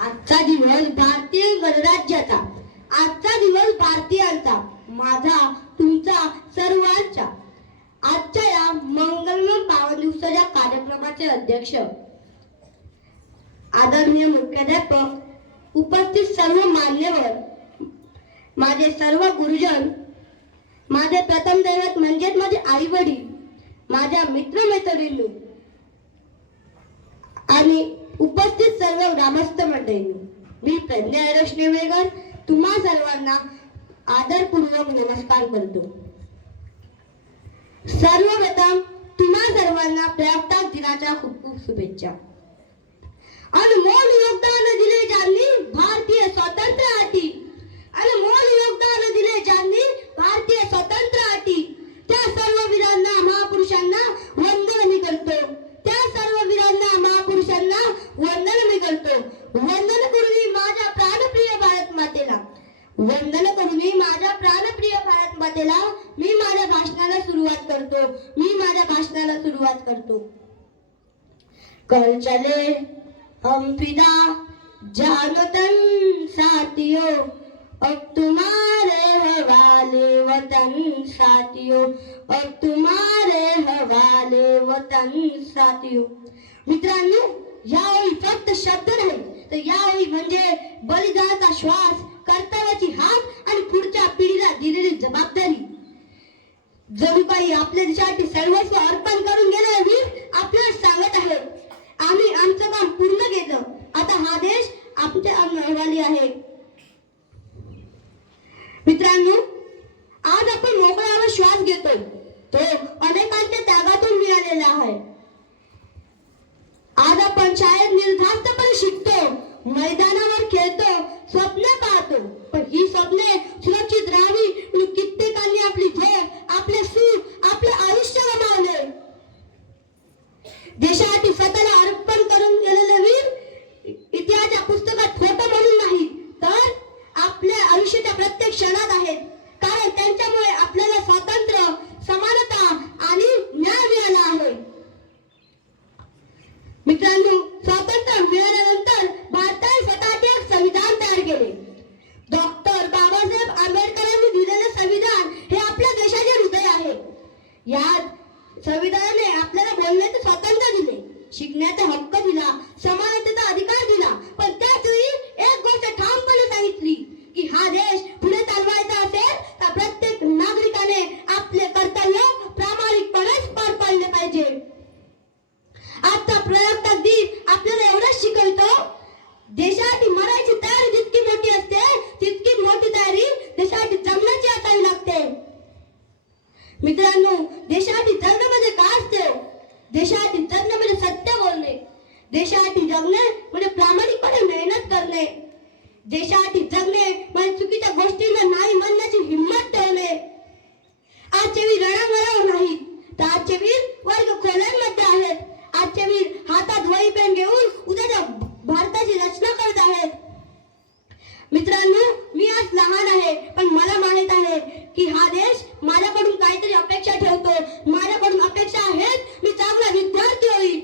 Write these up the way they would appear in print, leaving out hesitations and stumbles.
आजचा दिवस भारतीय गणराज्याचा, आजचा दिवस भारतीयांचा, माझा तुमचा सर्वांचा. आजच्या या मंगलमय पावन दिवसाच्या कार्यक्रमाचे अध्यक्ष आदरणीय मुख्याध्यापक, उपस्थित सर्व मान्यवर, माझे सर्व गुरुजन, माझे प्रथम दैवत म्हणजेच माझे आई वडील, माझ्या मित्रमैत्रिणी आणि उपस्थित सर्व ग्रामस्थ मंडळी, मी प्रज्ञा निवेकर तुम्हा सर्वांना आदरपूर्वक नमस्कार करतो. सर्वप्रथम तुम्हा सर्वांना प्रजासत्ताक दिनाच्या खूप खूप शुभेच्छा. अनमोल योगदान दिले ज्यांनी भारतीय स्वातंत्र्यासाठी, अनमोल योगदान दिले ज्यांनी भारतीय स्वातंत्र्यासाठी, त्या सर्व वीरांना महापुरुषांना वंदन मी करतो. त्या सर्व वीरांना महापुरुषांना वंदन मी करतो. वंदन करून माझ्या प्राणप्रिय भारत मातेला, वंदन करून माझ्या प्राणप्रिय भारत मातेला मी माझ्या भाषणाला सुरुवात करतो. कल चले हम फिदा जानो तन साथियों, अब तुम्हारे हवाले वतन साथियों, अब तुम्हारे हवाले वतन साथियों. मित्रांनो, यावेळी फक्त शब्द नाही तर यावेळी म्हणजे बलिदानाचा श्वास, कर्तव्याची हाक आणि पुढच्या पिढीला दिलेली जबाबदारी. जणू काही आपल्या देशासाठी सर्वस्व अर्पण करून गेलेले वीर आपल्याला सांगत आहेत, आम्ही आमचं काम पूर्ण केलं, आता हा देश आमच्या हवाली आहे. मित्रांनो, आज आपण मोकळ्यावर श्वास घेतो, तो अनेकांच्या त्यागातून मिळालेला आहे. आज आपण शाळेत निर्धास्तपणे शिकतो, मैदानावर खेळतो, स्वप्न पाहतो, पण ही स्वप्ने सुरक्षित राहावी म्हणून कित्येकांनी आपली झोप, आपले सुख, आपले आयुष्य गमावले. देशासाठी स्वतःला अर्पण करून गेलेले वीर इतिहासाच्या पुस्तकात फोटो म्हणून नाही तर आपल्या आयुष्याच्या प्रत्येक क्षणात आहेत, कारण त्यांच्यामुळे आपल्याला स्वातंत्र्य, समानता आणि न्याय मिळाला आहे. मित्रांनो, स्वातंत्र्य मिळाल्यानंतर भारताने स्वतःचे एक संविधान तयार केले. डॉक्टर बाबासाहेब आंबेडकरांनी दिलेले संविधान हे आपल्या देशाचे हृदय आहे. या संविधानाने आपल्याला बोलण्याचे स्वातंत्र्य दिले, शिकण्याचा हक्क दिला, समानतेचा अधिकार दिला, पण त्याच वेळी एक गोष्ट ठामपणे सांगितली की हा देश पुढे चालवायचा असेल तर प्रत्येक नागरिकाने आपले कर्तव्य प्रामाणिकपणे पार पाडले पाहिजे. आजचा प्रजासत्ताक दिन आपल्याला एवढंच शिकवतो, देशासाठी मरायची तयारी जितकी मोठी असते तितकी मोठी तयारी देशासाठी जगण्याची असावी लागते. मित्रांनो, देशासाठी जगणं म्हणजे काय असते? देशासाठी जगणं म्हणजे सत्य बोलणे, देशासाठी जगणे म्हणजे प्रामाणिकपणे मेहनत करणे, देशासाठी जगणे म्हणजे चुकीच्या गोष्टींना नाही म्हणण्याची हिंमत ठेवणे. आजचे वीर रणांगणावर नाहीत तर आजचे वीर वर्ग खोल्यांमध्ये आहेत. आजचे वीर हातात वही पेन घेऊन उद्याच्या भारताची रचना करत आहेत. मित्रांनो, मी आज लहान आहे पण मला माहित आहे की हा देश माझ्याकडून काहीतरी अपेक्षा ठेवतो. माझ्याकडून अपेक्षा आहेत मी चांगला विद्यार्थी होईल,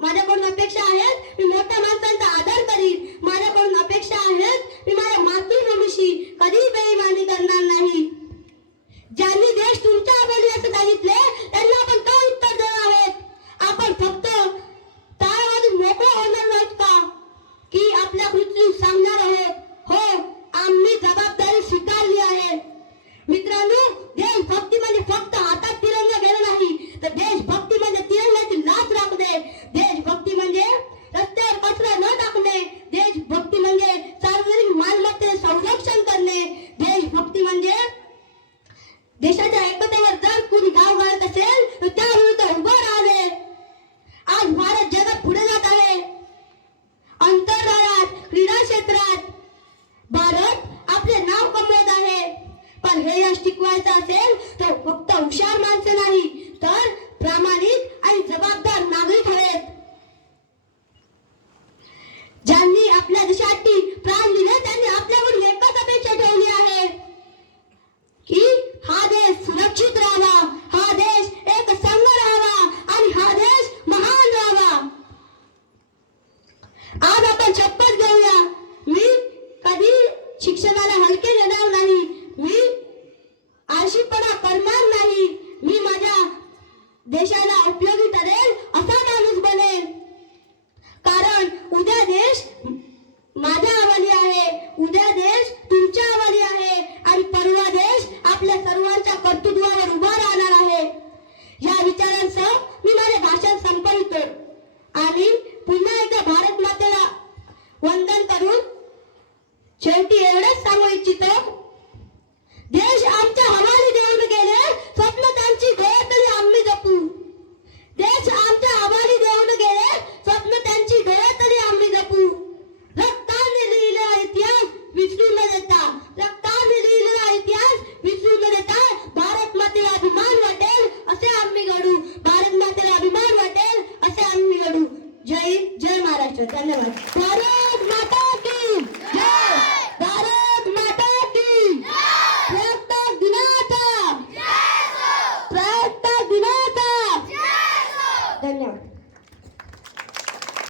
माझ्याकडून अपेक्षा आहेत मी मोठ्या माणसांचा आदर करीन, माझ्याकडून अपेक्षा आहेत मी माझ्या मातृभूमीशी कधीही बेईमानी करणार नाही. ज्यांनी देश तुमच्या हवाली असं सांगितले त्यांना आपण काय उत्तर देणार आहोत? आपण फक्त टाळ वाजून मोकळं होणार नाहीत का की आपल्या कृतीतून सांगणार आहोत, हो आम्ही जबाबदारी स्वीकारली आहे. मित्रांनो, देशभक्ती म्हणजे फक्त हातात तिरंगा घेणं नाही तर देशभक्ती म्हणजे तिरंगाची लाच राखणे, देशभक्ती म्हणजे रस्त्यावर कचरा न टाकणे, देशभक्ती म्हणजे सार्वजनिक मालमत्तेचे संरक्षण करणे, देशभक्ती म्हणजे देशाच्या एकतेवर जर कुणी गाव घालत असेल तर त्याविरुद्ध उभं राहणे. आज भारत जगात पुढे जात आहे. अंतराळात, क्रीडा क्षेत्रात भारत आपले नाव कमवत आहे. पण हे यश टिकवायचं असेल तर फक्त हुशार माणसं नाही तर प्रामाणिक आणि जबाबदार नागरिक हवेत. ज्यांनी आपल्या देशासाठी प्राण दिले त्यांनी आपल्याकडून एकच अपेक्षा ठेवली आहे की हा देश सुरक्षित राहावा, हा देश एक संघ राहावा आणि हा देश महान राहावा. आज आपण शपथ घेऊया. मी कधी शिक्षणाला हलके घेणार नाही. मी आळशीपणा करणार नाही. मी माझ्या देशाला उपयोगी ठरेल असा माणूस बनेल. कारण उद्या देश माझ्या हवाली आहे, उद्या देश तुमच्या हवाली आहे आणि परवा देश आपल्या सर्वांच्या कर्तृत्वावर उभा राहणार आहे. या विचारांसह मी माझे भाषण संपवितो आणि पुन्हा एकदा भारत मातेला वंदन करून शेवटी एवढंच सांगू इच्छितो. देश आमच्या हवाली देऊन गेले, स्वप्न त्यांची डोळे तरी आम्ही जपू. देश आमच्या हवाली देऊन गेले, स्वप्न त्यांची डोळे तरी आम्ही जपू. रक्ताने लिहिलेला इतिहास विसरू न देता, रक्ताने लिहिलेला इतिहास विसरू न देता भारत मातेला अभिमान वाटेल असे आम्ही घडू. भारत मातेला अभिमान वाटेल असे आम्ही घडू. जय हिंद, जय महाराष्ट्र. धन्यवाद. भारत माता